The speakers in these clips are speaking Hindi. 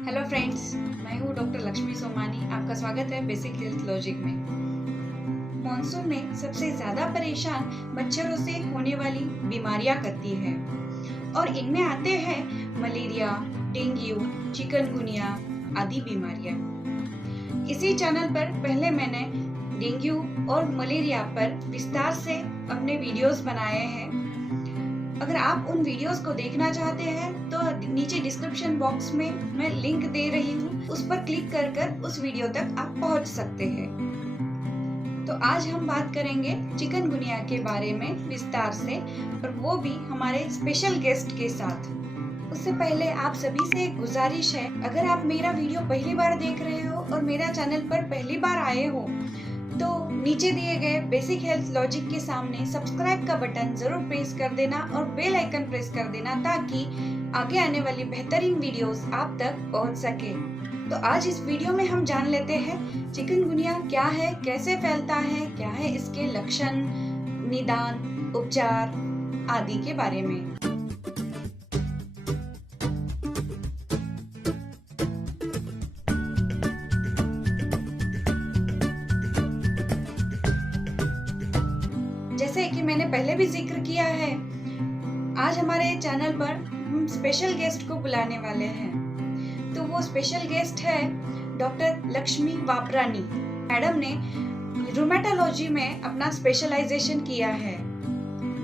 हेलो फ्रेंड्स, मैं हूँ डॉक्टर लक्ष्मी सोमानी। आपका स्वागत है बेसिक हेल्थ लॉजिक में। मॉनसून में सबसे ज्यादा परेशान मच्छरों से होने वाली बीमारियां करती है और इनमें आते हैं मलेरिया, डेंगू, चिकनगुनिया आदि बीमारियां। इसी चैनल पर पहले मैंने डेंगू और मलेरिया पर विस्तार से अपने वीडियोस बनाए हैं। अगर आप उन वीडियोस को देखना चाहते हैं तो नीचे डिस्क्रिप्शन बॉक्स में मैं लिंक दे रही हूँ, उस पर क्लिक कर उस वीडियो तक आप पहुँच सकते हैं। तो आज हम बात करेंगे चिकनगुनिया के बारे में विस्तार से, और वो भी हमारे स्पेशल गेस्ट के साथ। उससे पहले आप सभी से एक गुजारिश है, अगर आप मेरा वीडियो पहली बार देख रहे हो और मेरा चैनल पर पहली बार आए हो तो नीचे दिए गए बेसिक हेल्थ लॉजिक के सामने सब्सक्राइब का बटन जरूर प्रेस कर देना और बेल आइकन प्रेस कर देना ताकि आगे आने वाली बेहतरीन वीडियोस आप तक पहुंच सके। तो आज इस वीडियो में हम जान लेते हैं चिकनगुनिया क्या है, कैसे फैलता है, क्या है इसके लक्षण, निदान, उपचार आदि के बारे में। जैसे कि मैंने पहले भी जिक्र किया है, आज हमारे चैनल पर हम स्पेशल गेस्ट को बुलाने वाले हैं। तो वो स्पेशल गेस्ट है डॉक्टर लक्ष्मी वापरानी। मैडम ने रूमेटोलॉजी में अपना स्पेशलाइजेशन किया है।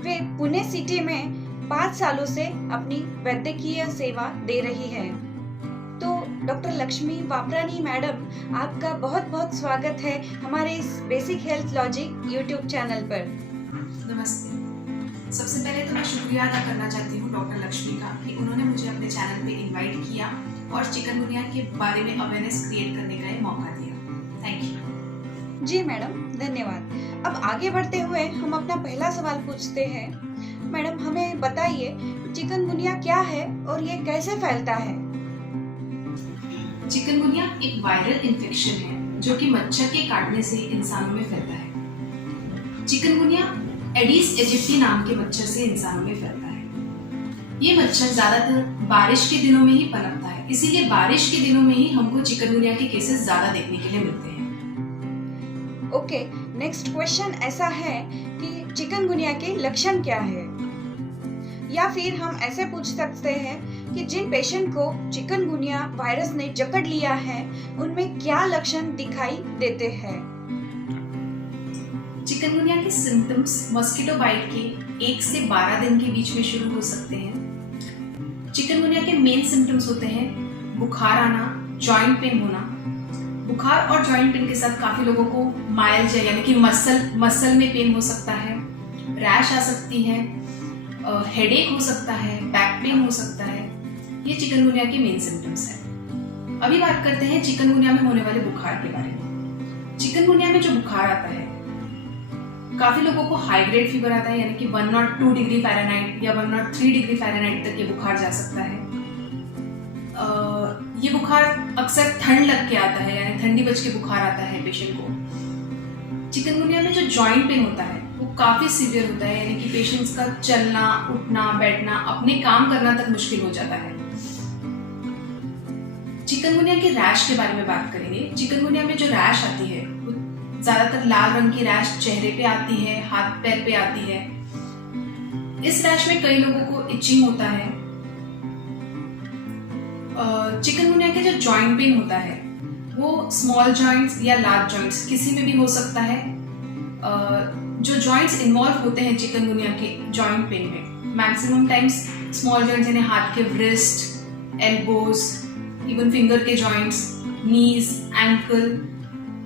वे पुणे सिटी में 5 सालों से अपनी वैद्यकीय सेवा दे रही है। तो डॉक्टर लक्ष्मी वापरानी मैडम, आपका बहुत बहुत स्वागत है हमारे इस basic health logic YouTube channel पर। नमस्ते। सबसे पहले तो मैं शुक्रिया अदा करना चाहती हूँ डॉक्टर लक्ष्मी का कि उन्होंने मुझे अपने चैनल पे इनवाइट किया और चिकनगुनिया के बारे में अवेयरनेस क्रिएट करने का मौका दिया। Thank you. जी मैडम, धन्यवाद। अब आगे बढ़ते हुए हम अपना पहला सवाल पूछते हैं। मैडम, हमें बताइए चिकनगुनिया क्या है और ये कैसे फैलता है? चिकनगुनिया एक वायरल इन्फेक्शन है जो कि मच्छर के काटने से इंसानों में फैलता है। चिकनगुनिया एडिस एजिप्टी नाम के मच्छर से इंसानों में फैलता है। ये मच्छर ज्यादातर बारिश के दिनों में ही पनपता है, इसीलिए बारिश के दिनों में ही हमको चिकनगुनिया के केसेस ज्यादा देखने के लिए मिलते हैं। ओके, नेक्स्ट क्वेश्चन ऐसा है कि चिकनगुनिया के लक्षण क्या है? या फिर हम ऐसे पूछ सकते हैं कि जिन पेशेंट को चिकनगुनिया वायरस ने जकड़ लिया है उनमें क्या लक्षण दिखाई देते हैं? चिकनगुनिया के सिम्टम्स मस्कीटो बाइट के 1 से 12 दिन के बीच में शुरू हो सकते हैं। चिकनगुनिया के मेन सिम्टम्स होते हैं बुखार आना, जॉइंट पेन होना। बुखार और जॉइंट पेन के साथ काफी लोगों को माइल्जिया यानी कि मसल में पेन हो सकता है, रैश आ सकती है, हेडेक हो सकता है, बैक पेन हो सकता है। ये चिकनगुनिया के मेन सिम्टम्स हैं। अभी बात करते हैं चिकनगुनिया में होने वाले बुखार के बारे में। चिकनगुनिया में जो बुखार आता है, काफी लोगों को हाई ग्रेड फीवर आता है, यानी कि 102 डिग्री फ़ारेनहाइट या 103 डिग्री फ़ारेनहाइट तक ये बुखार जा सकता है। ये बुखार अक्सर ठंड लग के आता है, यानी ठंडी बज के बुखार आता है पेशेंट को। चिकनगुनिया में जो जॉइंट पेन होता है वो काफी सीवियर होता है, यानी कि पेशेंट्स का चलना, उठना, बैठना, अपने काम करना तक मुश्किल हो जाता है। चिकनगुनिया के रैश के बारे में बात करेंगे। चिकनगुनिया में जो रैश आती है वो ज्यादातर लाल रंग की रैश चेहरे पे आती है, हाथ पैर पे आती है। इस रैश में कई लोगों को इचिंग होता है। चिकनगुनिया के जो जॉइंट पेन होता है वो स्मॉल जॉइंट्स या लार्ज जॉइंट्स किसी में भी हो सकता है। जो जॉइंट्स इन्वॉल्व होते हैं चिकनगुनिया के जॉइंट पेन में, मैक्सिमम टाइम्स स्मॉल जॉइंट्स यानी हाथ के रिस्ट, एल्बोज, इवन फिंगर के जॉइंट्स, नीज, एंकल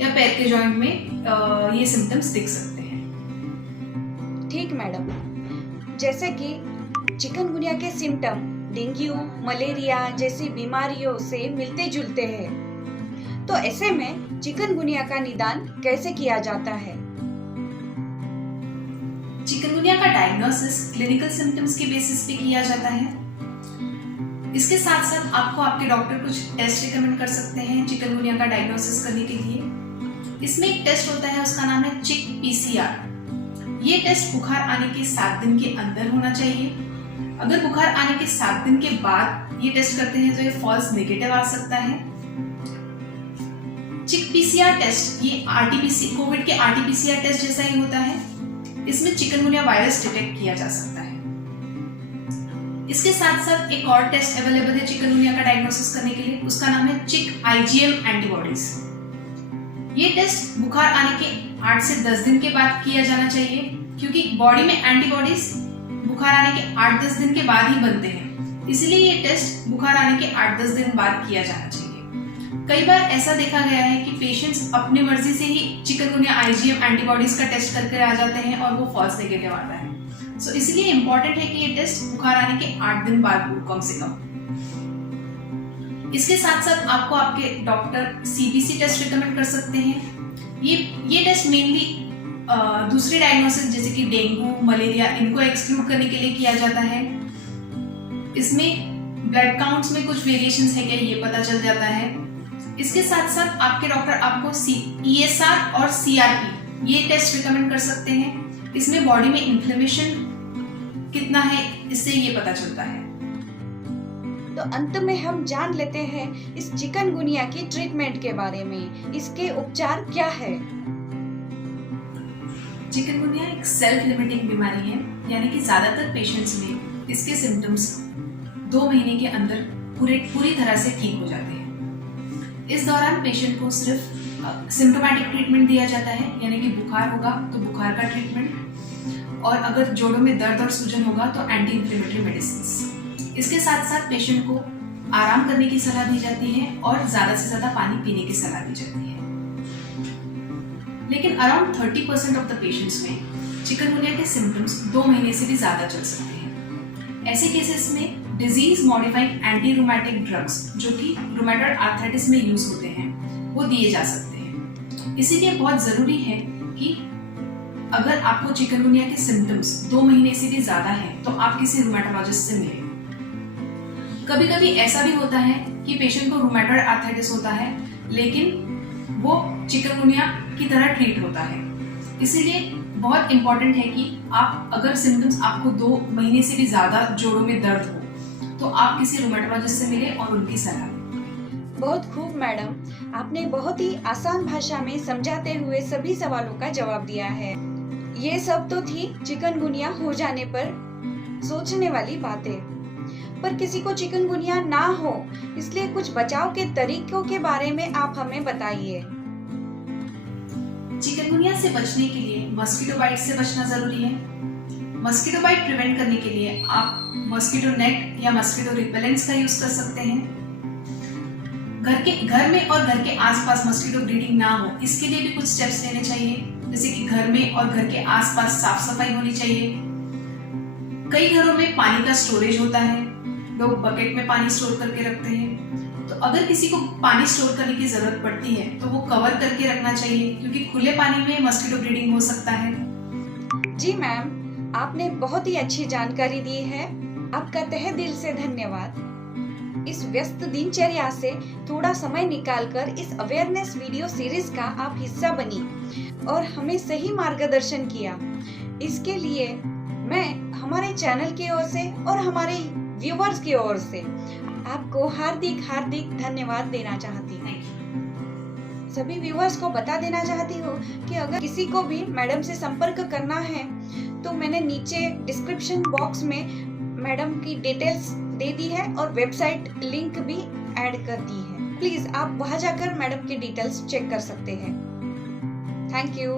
या पैर के जॉइंट में ये सिम्टम्स दिख सकते हैं। ठीक मैडम, जैसे कि चिकनगुनिया के सिम्टम डेंगू, मलेरिया जैसी बीमारियों से मिलते जुलते हैं, तो ऐसे में चिकनगुनिया का निदान कैसे किया जाता है? चिकनगुनिया का डायग्नोसिस क्लिनिकल सिम्टम्स के बेसिस पे किया जाता है। इसके साथ साथ आपको आपके डॉक्टर कुछ टेस्ट रिकमेंड कर सकते हैं चिकनगुनिया का डायग्नोसिस करने के लिए। इसमें एक टेस्ट होता है, उसका नाम है चिक PCR। ये टेस्ट बुखार आने के 7 दिन के अंदर होना चाहिए। अगर बुखार आने के 7 दिन के बाद ये टेस्ट करते हैं तो ये फॉल्स नेगेटिव आ सकता है। चिक पीसीआर टेस्ट, ये आरटीपीसी कोविड के आरटीपीसीआर टेस्ट जैसा ही होता है। इसमें चिकनगुनिया वायरस डिटेक्ट किया जा सकता है। इसके साथ साथ एक और टेस्ट अवेलेबल है चिकनगुनिया का डायग्नोसिस करने के लिए, उसका नाम है चिक आईजीएम एंटीबॉडीज। ये टेस्ट बुखार आने के 8 से 10 दिन के बाद किया जाना चाहिए, क्योंकि बॉडी में एंटीबॉडीज बुखार आने के 8-10 दिन के बाद ही बनते हैं। इसीलिए ये टेस्ट बुखार आने के 8-10 दिन बाद किया जाना चाहिए। कई बार ऐसा देखा गया है कि पेशेंट्स अपनी मर्जी से ही चिकनगुनिया आईजीएम एंटीबॉडीज का टेस्ट करके आ जाते हैं और वो फॉल्स नेगेटिव आता है। सो इसलिए इम्पोर्टेंट है कि ये टेस्ट बुखार आने के 8 दिन बाद हो कम से कम। इसके साथ साथ आपको आपके डॉक्टर सीबीसी टेस्ट रिकमेंड कर सकते हैं। ये टेस्ट मेनली दूसरे डायग्नोसिस जैसे कि डेंगू, मलेरिया, इनको एक्सक्लूड करने के लिए किया जाता है। इसमें ब्लड काउंट्स में कुछ वेरिएशंस है क्या, ये पता चल जाता है। इसके साथ साथ आपके डॉक्टर आपको ESR और CRP ये टेस्ट रिकमेंड कर सकते हैं। इसमें बॉडी में इन्फ्लेमेशन कितना है, इससे ये पता चलता है। तो अंत में हम जान लेते हैं इस चिकनगुनिया की ट्रीटमेंट के बारे में। इसके उपचार क्या है? चिकनगुनिया एक सेल्फ लिमिटिंग बीमारी है, यानी कि ज्यादातर पेशेंट्स में इसके सिम्टम्स 2 महीने के अंदर पूरी तरह से ठीक हो जाते हैं। इस दौरान पेशेंट को सिर्फ सिम्टोमेटिक ट्रीटमेंट दिया जाता है, यानी कि बुखार होगा तो बुखार का ट्रीटमेंट, और अगर जोड़ों में दर्द और सूजन होगा तो एंटी इंफ्लेमेटरी मेडिसिन। इसके साथ साथ पेशेंट को आराम करने की सलाह दी जाती है और ज्यादा से ज्यादा पानी पीने की सलाह दी जाती है। लेकिन अराउंड 30% ऑफ द पेशेंट्स में चिकनगुनिया के सिम्टम्स 2 महीने से भी ज्यादा चल सकते हैं। ऐसे केसेस में disease modifying anti rheumatic drugs, जो कि रूमेटॉइड आर्थराइटिस में यूज होते हैं, वो दिए जा सकते हैं। इसीलिए बहुत जरूरी है कि अगर आपको चिकनगुनिया के सिम्टम्स 2 महीने से भी ज्यादा हैं, तो आप किसी रूमेटोलॉजिस्ट से मिलें। कभी कभी ऐसा भी होता है कि पेशेंट को रूमेटॉइड आर्थराइटिस होता है, लेकिन वो चिकनगुनिया की तरह ट्रीट होता है। इसीलिए बहुत इंपॉर्टेंट है कि आप अगर सिम्टम्स आपको 2 महीने से भी ज्यादा जोड़ों में दर्द हो, तो आप किसी रूमेटोलॉजिस्ट से मिलें और उनकी सलाह लें। बहुत खूब मैडम, आपने बहुत ही आसान भाषा में समझाते हुए सभी सवालों का जवाब दिया है। ये सब तो थी चिकनगुनिया हो जाने पर सोचने वाली बातें, पर किसी को चिकनगुनिया ना हो इसलिए कुछ बचाव के तरीकों के बारे में आप हमें बताइए। चिकनगुनिया से बचने के लिए मस्कीटो बाइट से बचना जरूरी है। मस्कीटो बाइट प्रिवेंट करने के लिए आप मस्कीटो नेट या मस्कीटो रिपेलेंट्स का यूज कर सकते हैं। घर में और घर के आसपास मस्कीटो ब्रीडिंग ना हो, इसके लिए भी कुछ स्टेप्स लेने चाहिए, जैसे कि घर में और घर के आसपास साफ सफाई होनी चाहिए। कई घरों में पानी का स्टोरेज होता है, लोग बकेट में पानी स्टोर करके रखते हैं। तो अगर किसी को पानी स्टोर करने की जरूरत पड़ती है तो वो कवर करके रखना चाहिए, क्योंकि खुले पानी में मस्कीटो ब्रीडिंग हो सकता है। जी मैम, आपने बहुत ही अच्छी जानकारी दी है, आपका तहे दिल से धन्यवाद। इस व्यस्त दिनचर्या से थोड़ा समय निकालकर इस अवेयरनेस वीडियो सीरीज का आप हिस्सा बनी और हमें सही मार्गदर्शन किया। इसके लिए मैं हमारे चैनल की ओर से और हमारे व्यूअर्स की ओर से आपको हार्दिक धन्यवाद देना चाहती हूँ। सभी व्यूअर्स को बता देना चाहती हूँ कि अगर किसी को भी मैडम से संपर्क करना है तो मैंने नीचे डिस्क्रिप्शन बॉक्स में मैडम की डिटेल्स दे दी है और वेबसाइट लिंक भी ऐड कर दी है। प्लीज आप वहां जाकर मैडम की डिटेल्स चेक कर सकते हैं। Thank you.